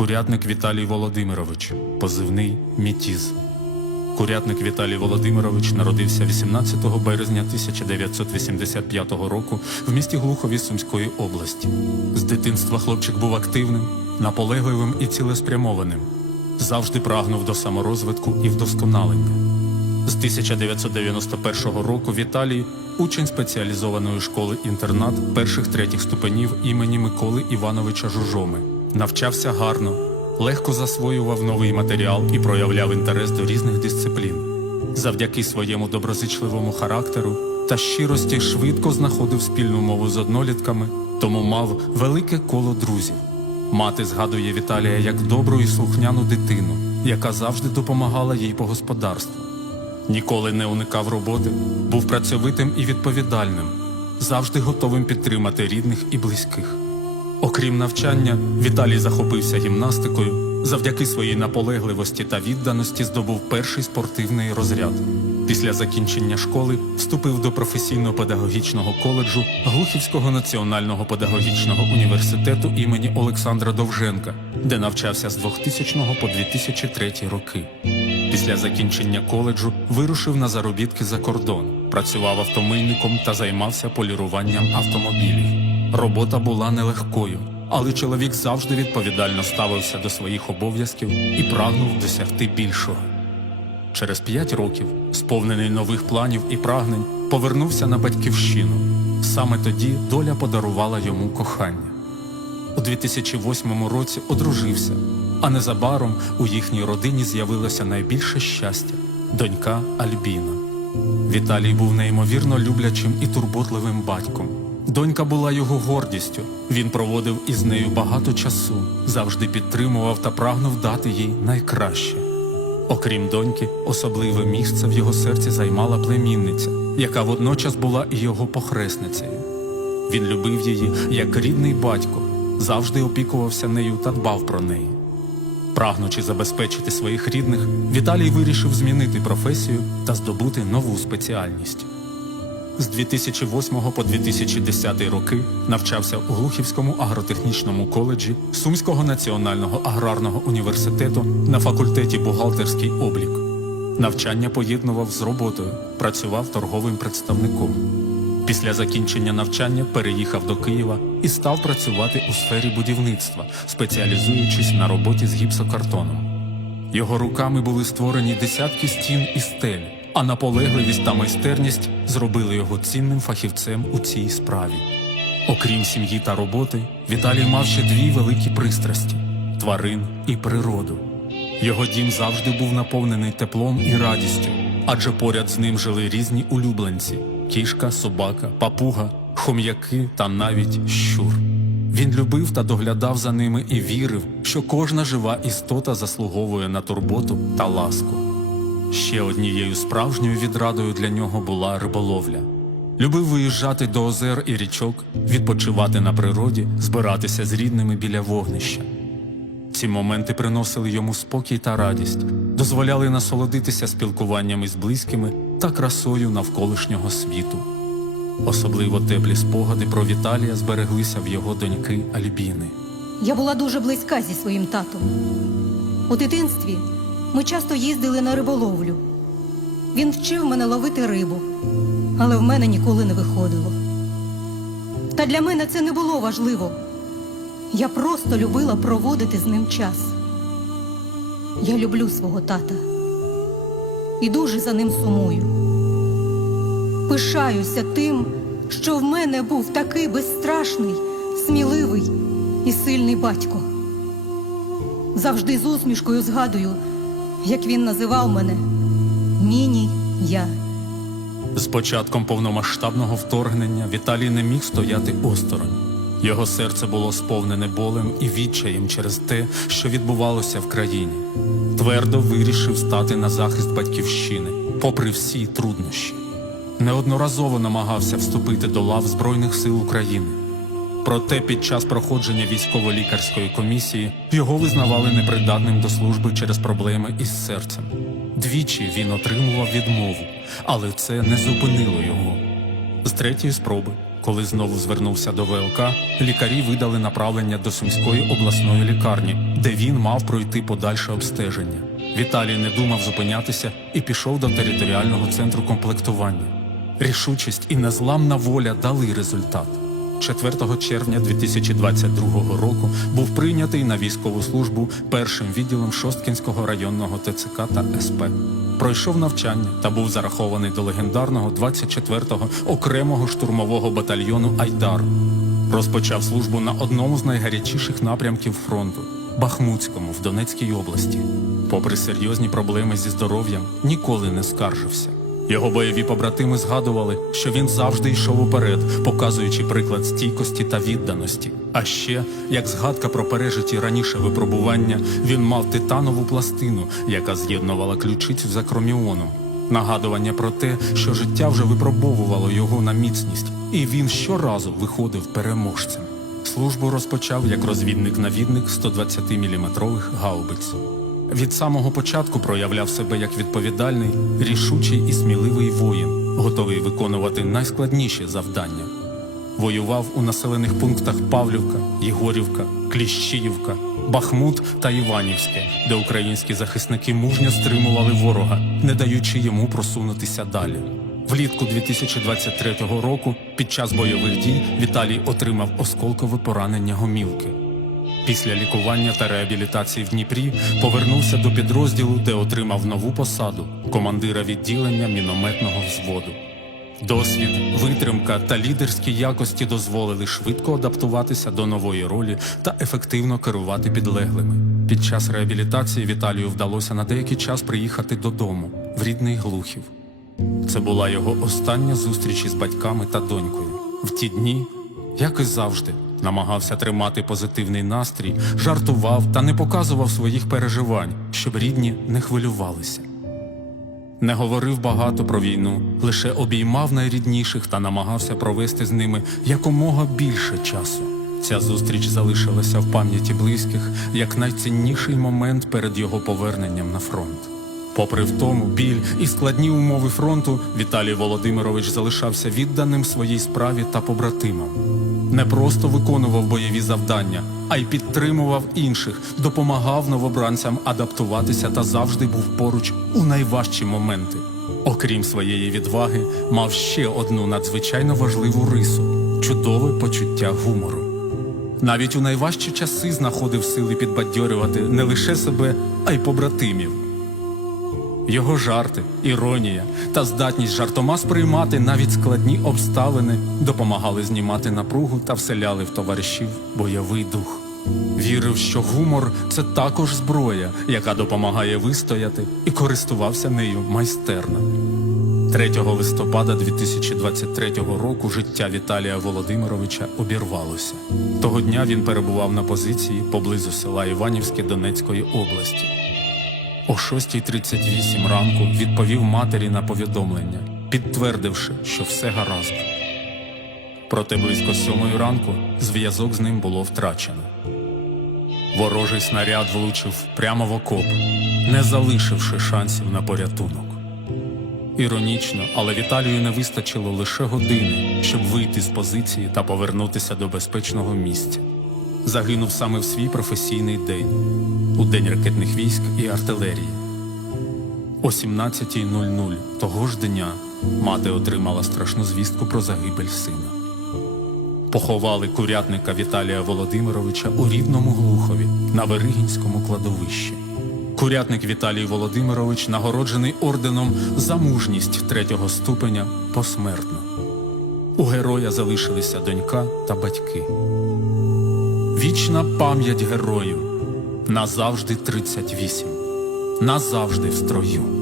Курятник Віталій Володимирович, позивний Мітіз. Курятник Віталій Володимирович народився 18 березня 1985 року в місті Глухові Сумської області. З дитинства хлопчик був активним, наполегливим і цілеспрямованим. Завжди прагнув до саморозвитку і вдосконалення. З 1991 року Віталій учень спеціалізованої школи інтернат перших третіх ступенів імені Миколи Івановича Жужоми. Навчався гарно, легко засвоював новий матеріал і проявляв інтерес до різних дисциплін. Завдяки своєму доброзичливому характеру та щирості швидко знаходив спільну мову з однолітками, тому мав велике коло друзів. Мати згадує Віталія як добру і слухняну дитину, яка завжди допомагала їй по господарству. Ніколи не уникав роботи, був працьовитим і відповідальним, завжди готовим підтримати рідних і близьких. Окрім навчання, Віталій захопився гімнастикою, завдяки своїй наполегливості та відданості здобув перший спортивний розряд. Після закінчення школи вступив до професійно-педагогічного коледжу Глухівського національного педагогічного університету імені Олександра Довженка, де навчався з 2000 по 2003 роки. Після закінчення коледжу вирушив на заробітки за кордон, працював автомийником та займався поліруванням автомобілів. Робота була нелегкою, але чоловік завжди відповідально ставився до своїх обов'язків і прагнув досягти більшого. Через п'ять років, сповнений нових планів і прагнень, повернувся на батьківщину. Саме тоді доля подарувала йому кохання. У 2008 році одружився, а незабаром у їхній родині з'явилося найбільше щастя донька Альбіна. Віталій був неймовірно люблячим і турботливим батьком. Донька була його гордістю. Він проводив із нею багато часу, завжди підтримував та прагнув дати їй найкраще. Окрім доньки, особливе місце в його серці займала племінниця, яка водночас була і його похресницею. Він любив її як рідний батько, завжди опікувався нею та дбав про неї. Прагнучи забезпечити своїх рідних, Віталій вирішив змінити професію та здобути нову спеціальність. З 2008 по 2010 роки навчався у Глухівському агротехнічному коледжі Сумського національного аграрного університету на факультеті бухгалтерський облік. Навчання поєднував з роботою, працював торговим представником. Після закінчення навчання переїхав до Києва і став працювати у сфері будівництва, спеціалізуючись на роботі з гіпсокартоном. Його руками були створені десятки стін і стель, а наполегливість та майстерність зробили його цінним фахівцем у цій справі. Окрім сім'ї та роботи, Віталій мав ще дві великі пристрасті тварин і природу. Його дім завжди був наповнений теплом і радістю, адже поряд з ним жили різні улюбленці кішка, собака, папуга, хом'яки та навіть щур. Він любив та доглядав за ними і вірив, що кожна жива істота заслуговує на турботу та ласку. Ще однією справжньою відрадою для нього була риболовля. Любив виїжджати до озер і річок, відпочивати на природі, збиратися з рідними біля вогнища. Ці моменти приносили йому спокій та радість, дозволяли насолодитися спілкуванням із близькими та красою навколишнього світу. Особливо теплі спогади про Віталія збереглися в його доньки Альбіни. Я була дуже близька зі своїм татом. У дитинстві ми часто їздили на риболовлю. Він вчив мене ловити рибу, але в мене ніколи не виходило. Та для мене це не було важливо. Я просто любила проводити з ним час. Я люблю свого тата і дуже за ним сумую. Пишаюся тим, що в мене був такий безстрашний, сміливий і сильний батько. Завжди з усмішкою згадую, як він називав мене Міні я. З початком повномасштабного вторгнення Віталій не міг стояти осторонь. Його серце було сповнене болем і відчаєм через те, що відбувалося в країні. Твердо вирішив стати на захист батьківщини, попри всі труднощі. Неодноразово намагався вступити до лав Збройних сил України. Проте під час проходження військово-лікарської комісії його визнавали непридатним до служби через проблеми із серцем. Двічі він отримував відмову, але це не зупинило його. З третьої спроби Коли знову звернувся до ВЛК, лікарі видали направлення до Сумської обласної лікарні, де він мав пройти подальше обстеження. Віталій не думав зупинятися і пішов до територіального центру комплектування. Рішучість і незламна воля дали результат. 4 червня 2022 року був прийнятий на військову службу першим відділом Шосткінського районного ТЦК та СП. Пройшов навчання та був зарахований до легендарного 24-го окремого штурмового батальйону Айдар. Розпочав службу на одному з найгарячіших напрямків фронту Бахмутському в Донецькій області. Попри серйозні проблеми зі здоров'ям, ніколи не скаржився. Його бойові побратими згадували, що він завжди йшов уперед, показуючи приклад стійкості та відданості. А ще, як згадка про пережиті раніше випробування, він мав титанову пластину, яка з'єднувала ключицю за кроміоном. Нагадування про те, що життя вже випробовувало його на міцність, і він щоразу виходив переможцем. Службу розпочав як розвідник-навідник 120-мм гаубиць. Від самого початку проявляв себе як відповідальний, рішучий і сміливий воїн, готовий виконувати найскладніші завдання. Воював у населених пунктах Павлівка, Єгорівка, Кліщіївка, Бахмут та Іванівське, де українські захисники мужньо стримували ворога, не даючи йому просунутися далі. Влітку 2023 року, під час бойових дій, Віталій отримав осколкове поранення гомілки. Після лікування та реабілітації в Дніпрі повернувся до підрозділу, де отримав нову посаду командира відділення мінометного взводу. Досвід, витримка та лідерські якості дозволили швидко адаптуватися до нової ролі та ефективно керувати підлеглими. Під час реабілітації Віталію вдалося на деякий час приїхати додому в рідний Глухів. Це була його остання зустріч із батьками та донькою. В ті дні, як і завжди, намагався тримати позитивний настрій, жартував та не показував своїх переживань, щоб рідні не хвилювалися. Не говорив багато про війну, лише обіймав найрідніших та намагався провести з ними якомога більше часу. Ця зустріч залишилася в пам'яті близьких як найцінніший момент перед його поверненням на фронт. Попри втому, біль і складні умови фронту, Віталій Володимирович залишався відданим своїй справі та побратимам. Не просто виконував бойові завдання, а й підтримував інших, допомагав новобранцям адаптуватися та завжди був поруч у найважчі моменти. Окрім своєї відваги, мав ще одну надзвичайно важливу рису чудове почуття гумору. Навіть у найважчі часи знаходив сили підбадьорювати не лише себе, а й побратимів. Його жарти, іронія та здатність жартома сприймати навіть складні обставини допомагали знімати напругу та вселяли в товаришів бойовий дух. Вірив, що гумор це також зброя, яка допомагає вистояти, і користувався нею майстерно. 3 листопада 2023 року життя Віталія Володимировича обірвалося. Того дня він перебував на позиції поблизу села Іванівське Донецької області. О 6.38 ранку відповів матері на повідомлення, підтвердивши, що все гаразд. Проте близько сьомої ранку зв'язок з ним було втрачено. Ворожий снаряд влучив прямо в окоп, не залишивши шансів на порятунок. Іронічно, але Віталію не вистачило лише години, щоб вийти з позиції та повернутися до безпечного місця. Загинув саме в свій професійний день у день ракетних військ і артилерії. О 17.00 того ж дня мати отримала страшну звістку про загибель сина. Поховали курятника Віталія Володимировича у рідному Глухові на Веригінському кладовищі. Курятник Віталій Володимирович нагороджений орденом за мужність третього ступеня посмертно. У героя залишилися донька та батьки. Вічна пам'ять герою. Назавжди 38. Назавжди в строю.